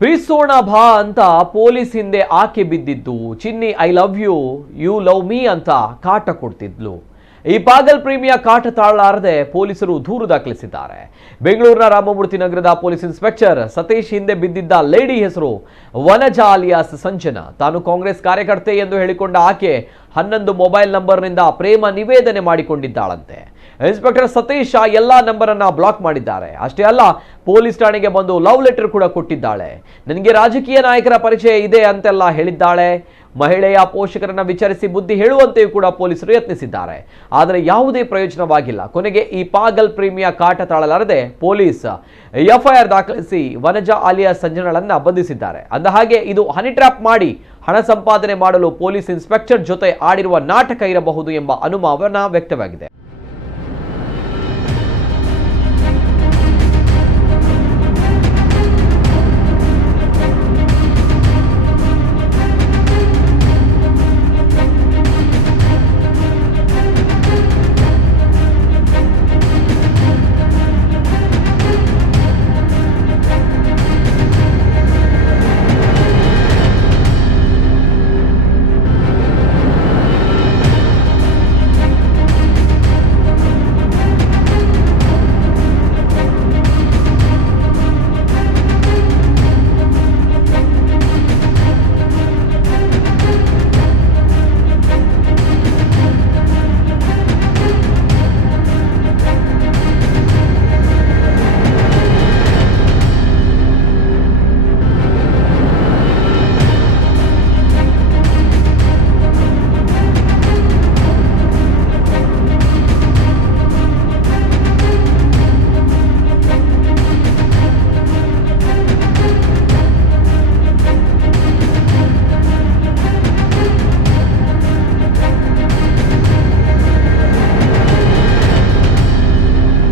ಪ್ರೀಸೋಣ ಭಾ ಅಂತ ಪೊಲೀಸ್ ಹಿಂದೆ ಆಕೆ ಬಿದ್ದಿದ್ದು. Chinni I love you, you love me ಅಂತ ಕಾಟ ಕೊಡ್ತಿದ್ಲು. ಈ ಪಾಗಲ್ ಪ್ರೇಮಿಯ ಕಾಟ ತಾಳಲಾರದೆ ಪೊಲೀಸರು ದೂರು ದಾಖಲಿಸಿದ್ದಾರೆ. ಬೆಂಗಳೂರಿನ ರಾಮಮೂರ್ತಿ ನಗರದ ಪೊಲೀಸ್ ಇನ್ಸ್ಪೆಕ್ಟರ್ ಸತೀಶ್ ಹಿಂದೆ ಬಿದ್ದಿದ್ದ ಲೇಡಿ ಹೆಸರು ವನಜಾ ಅಲಿಯಾಸ್ ಸಂಜನಾ. ತಾನು ಕಾಂಗ್ರೆಸ್ ಕಾರ್ಯಕರ್ತೆ ಎಂದು ಹೇಳಿಕೊಂಡ ಆಕೆ 11 ಮೊಬೈಲ್ ನಂಬರ್ನಿಂದ ಪ್ರೇಮ ನಿವೇದನೆ ಮಾಡಿಕೊಂಡಿದ್ದಾಳಂತೆ. ಇನ್ಸ್ಪೆಕ್ಟರ್ ಸತೀಶ್ ಆ ಎಲ್ಲಾ ನಂಬರ್ ಅನ್ನ ಬ್ಲಾಕ್ ಮಾಡಿದ್ದಾರೆ. ಅಷ್ಟೇ ಅಲ್ಲ, ಪೊಲೀಸ್ ಠಾಣೆಗೆ ಬಂದು ಲವ್ ಲೆಟರ್ ಕೂಡ ಕೊಟ್ಟಿದ್ದಾಳೆ. ನನಗೆ ರಾಜಕೀಯ ನಾಯಕರ ಪರಿಚಯ ಇದೆ ಅಂತೆಲ್ಲ ಹೇಳಿದ್ದಾಳೆ. ಮಹಿಳೆಯ ಪೋಷಕರನ್ನ ವಿಚಾರಿಸಿ ಬುದ್ಧಿ ಹೇಳುವಂತೆಯೂ ಕೂಡ ಪೊಲೀಸರು ಯತ್ನಿಸಿದ್ದಾರೆ. ಆದರೆ ಯಾವುದೇ ಪ್ರಯೋಜನವಾಗಿಲ್ಲ. ಕೊನೆಗೆ ಈ ಪಾಗಲ್ ಪ್ರೇಮಿಯ ಕಾಟ ತಾಳಲಾರದೆ ಪೊಲೀಸ್ ಎಫ್ಐಆರ್ ದಾಖಲಿಸಿ ವನಜಾ ಅಲಿಯಾಸ್ ಸಂಜನಾಳನ್ನ ಬಂಧಿಸಿದ್ದಾರೆ. ಅಂದಹಾಗೆ ಇದು ಹನಿ ಟ್ರ್ಯಾಪ್ ಮಾಡಿ ಹಣ ಸಂಪಾದನೆ ಮಾಡಲು ಪೊಲೀಸ್ ಇನ್ಸ್ಪೆಕ್ಟರ್ ಜೊತೆ ಆಡಿರುವ ನಾಟಕ ಇರಬಹುದು ಎಂಬ ಅನುಮಾನ ವ್ಯಕ್ತವಾಗಿದೆ.